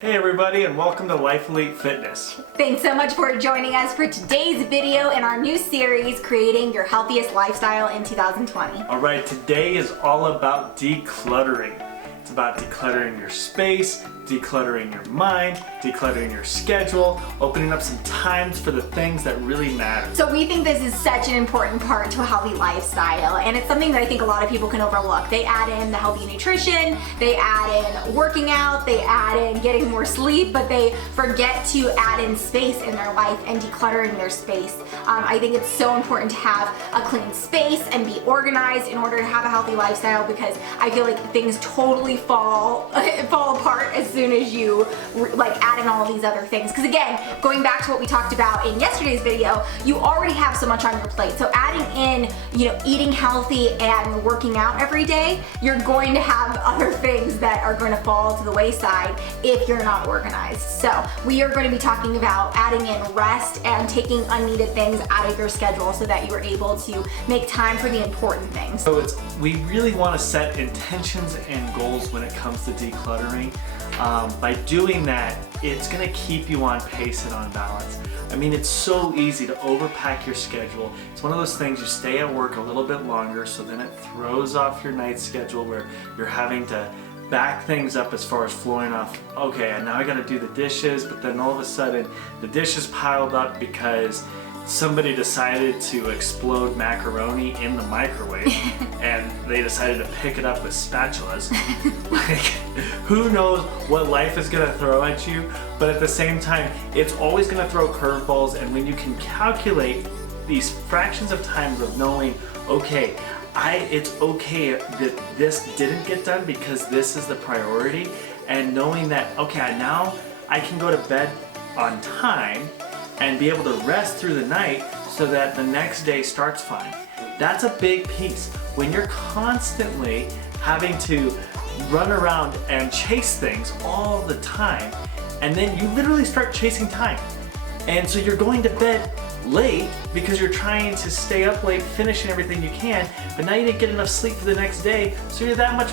Hey everybody, and welcome to Life Elite Fitness. Thanks so much for joining us for today's video in our new series, Creating Your Healthiest Lifestyle in 2020. Alright, today is all about decluttering. It's about decluttering your space, decluttering your mind, decluttering your schedule, opening up some times for the things that really matter. So we think this is such an important part to a healthy lifestyle, and it's something that I think a lot of people can overlook. They add in the healthy nutrition, they add in working out, they add in getting more sleep, but they forget to add in space in their life and decluttering their space. I think it's so important to have a clean space and be organized in order to have a healthy lifestyle, because I feel like things totally fall apart as soon as you add in all of these other things. Because again, going back to what we talked about in yesterday's video, you already have so much on your plate. So adding in, eating healthy and working out every day, you're going to have other things that are going to fall to the wayside if you're not organized. So we are going to be talking about adding in rest and taking unneeded things out of your schedule so that you are able to make time for the important things. So we really want to set intentions and goals when it comes to decluttering. By doing that, it's going to keep you on pace and on balance. I mean, it's so easy to overpack your schedule. It's one of those things, you stay at work a little bit longer, so then it throws off your night schedule where you're having to back things up as far as flowing off. Okay, and now I got to do the dishes, but then all of a sudden the dishes piled up because somebody decided to explode macaroni in the microwave and they decided to pick it up with spatulas. Who knows what life is gonna throw at you, but at the same time, it's always gonna throw curveballs. And when you can calculate these fractions of times of knowing, okay, it's okay that this didn't get done because this is the priority, and knowing that, okay, now I can go to bed on time and be able to rest through the night so that the next day starts fine. That's a big piece. When you're constantly having to run around and chase things all the time, and then you literally start chasing time. And so you're going to bed late because you're trying to stay up late finishing everything you can, but now you didn't get enough sleep for the next day, so you're that much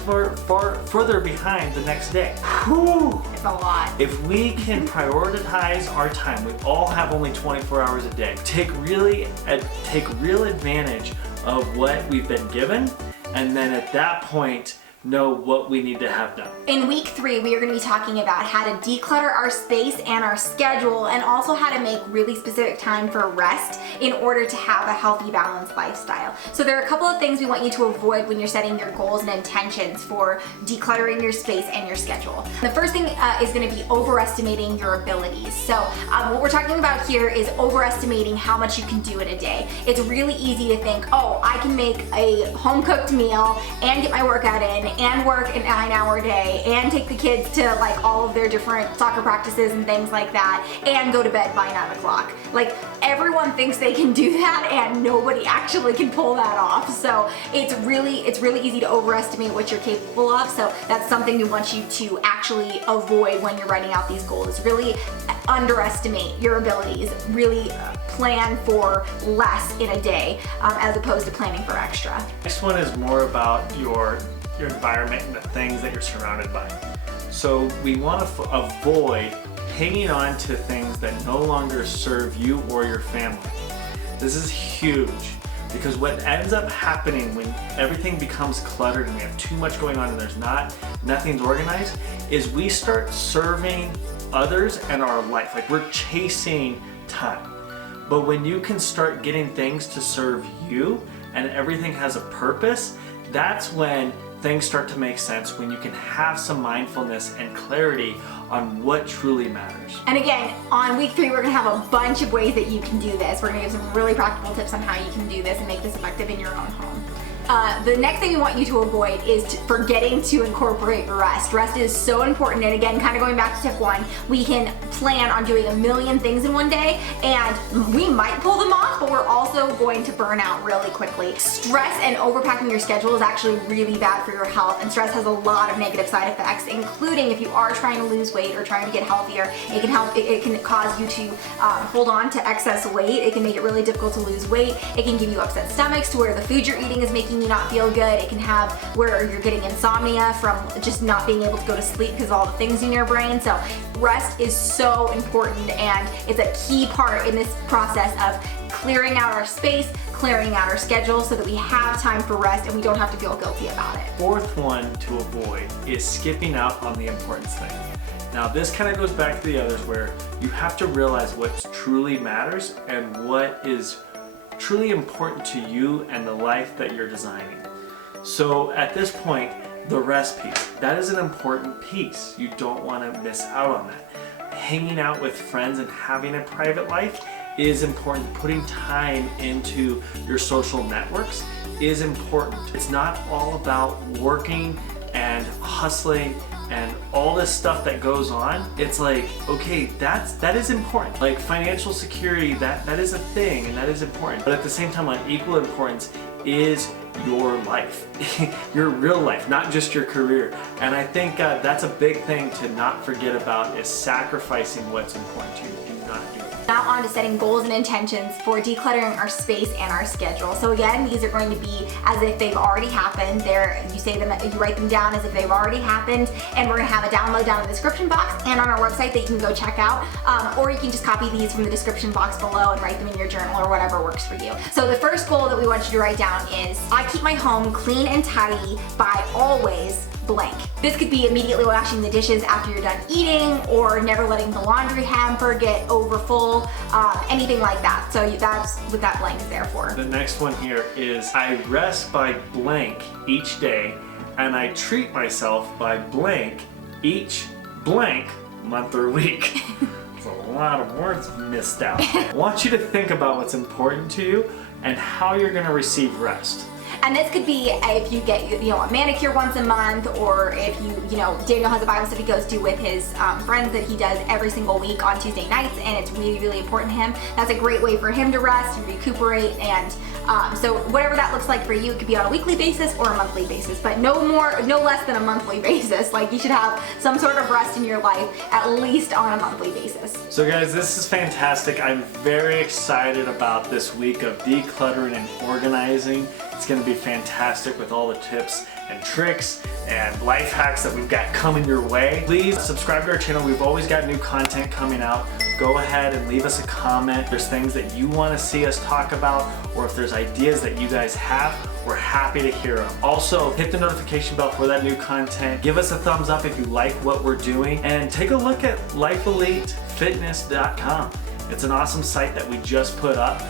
further behind the next day. Whew. It's a lot. If we can prioritize our time, we all have only 24 hours a day. Take real advantage of what we've been given, and then at that point, know what we need to have done. In week 3, we are going to be talking about how to declutter our space and our schedule, and also how to make really specific time for rest in order to have a healthy, balanced lifestyle. So there are a couple of things we want you to avoid when you're setting your goals and intentions for decluttering your space and your schedule. The first thing is going to be overestimating your abilities. So what we're talking about here is overestimating how much you can do in a day. It's really easy to think, oh, I can make a home-cooked meal and get my workout in and work a 9-hour day and take the kids to all of their different soccer practices and things like that and go to bed by 9 o'clock. Everyone thinks they can do that, and nobody actually can pull that off. So it's really easy to overestimate what you're capable of. So that's something we want you to actually avoid when you're writing out these goals. Really underestimate your abilities. Really plan for less in a day as opposed to planning for extra. Next one is more about your environment and the things that you're surrounded by. So we want to avoid hanging on to things that no longer serve you or your family. This is huge, because what ends up happening when everything becomes cluttered and we have too much going on and nothing's organized, is we start serving others and our life. We're chasing time. But when you can start getting things to serve you and everything has a purpose, that's when things start to make sense, when you can have some mindfulness and clarity on what truly matters. And again, on week 3, we're gonna have a bunch of ways that you can do this. We're gonna give some really practical tips on how you can do this and make this effective in your own home. The next thing we want you to avoid is forgetting to incorporate rest. Rest is so important, and again, kind of going back to tip 1, we can plan on doing a million things in one day, and we might pull them off, but we're also going to burn out really quickly. Stress and overpacking your schedule is actually really bad for your health, and stress has a lot of negative side effects, including if you are trying to lose weight or trying to get healthier. It can cause you to hold on to excess weight. It can make it really difficult to lose weight. It can give you upset stomachs to where the food you're eating is making making you not feel good. It can have where you're getting insomnia from just not being able to go to sleep because of all the things in your brain. So rest is so important, and it's a key part in this process of clearing out our space, clearing out our schedule so that we have time for rest and we don't have to feel guilty about it. Fourth one to avoid is skipping out on the important thing. Now this kind of goes back to the others where you have to realize what truly matters and what is truly important to you and the life that you're designing. So at this point, the rest piece, that is an important piece. You don't want to miss out on that. Hanging out with friends and having a private life is important. Putting time into your social networks is important. It's not all about working and hustling and all this stuff that goes on. It's like, okay, that is important. Like financial security, that is a thing and that is important. But at the same time, on equal importance is your life, your real life, not just your career. And I think that's a big thing to not forget about, is sacrificing what's important to you. Do not do it. Now on to setting goals and intentions for decluttering our space and our schedule. So again, these are going to be as if they've already happened. You write them down as if they've already happened, and we're gonna have a download down in the description box and on our website that you can go check out, or you can just copy these from the description box below and write them in your journal or whatever works for you. So the first goal that we want you to write down is, I keep my home clean and tidy by always blank. This could be immediately washing the dishes after you're done eating, or never letting the laundry hamper get over full, anything like that. So that's what that blank is there for. The next one here is, I rest by blank each day, and I treat myself by blank each blank month or week. There's a lot of words missed out. I want you to think about what's important to you and how you're gonna receive rest. And this could be if you get a manicure once a month, or if Daniel has a Bible study he goes to with his friends that he does every single week on Tuesday nights, and it's really, really important to him. That's a great way for him to rest and recuperate, and so whatever that looks like for you, it could be on a weekly basis or a monthly basis, but no less than a monthly basis. Like, you should have some sort of rest in your life at least on a monthly basis. So guys, this is fantastic. I'm very excited about this week of decluttering and organizing. It's going to be fantastic with all the tips and tricks and life hacks that we've got coming your way. Please subscribe to our channel. We've always got new content coming out. Go ahead and leave us a comment. If there's things that you want to see us talk about, or if there's ideas that you guys have, we're happy to hear them. Also, hit the notification bell for that new content. Give us a thumbs up if you like what we're doing, and take a look at lifeelitefitness.com. It's an awesome site that we just put up.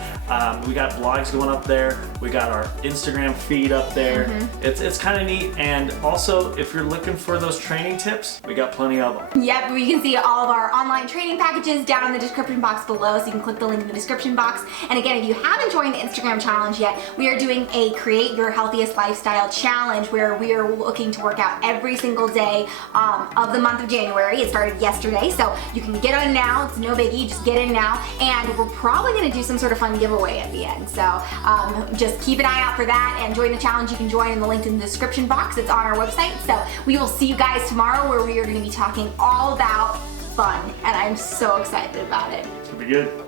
We got blogs going up there. We got our Instagram feed up there. It's kind of neat. And also, if you're looking for those training tips, we got plenty of them. Yep, you can see all of our online training packages down in the description box below, so you can click the link in the description box. And again, if you haven't joined the Instagram challenge yet, we are doing a Create Your Healthiest Lifestyle challenge where we are looking to work out every single day of the month of January. It started yesterday, so you can get on now. It's no biggie, just get in now. And we're probably going to do some sort of fun giveaway at the end. So just keep an eye out for that and join the challenge. You can join in the link in the description box. It's on our website. So we will see you guys tomorrow, where we are going to be talking all about fun. And I'm so excited about it. It's going to be good.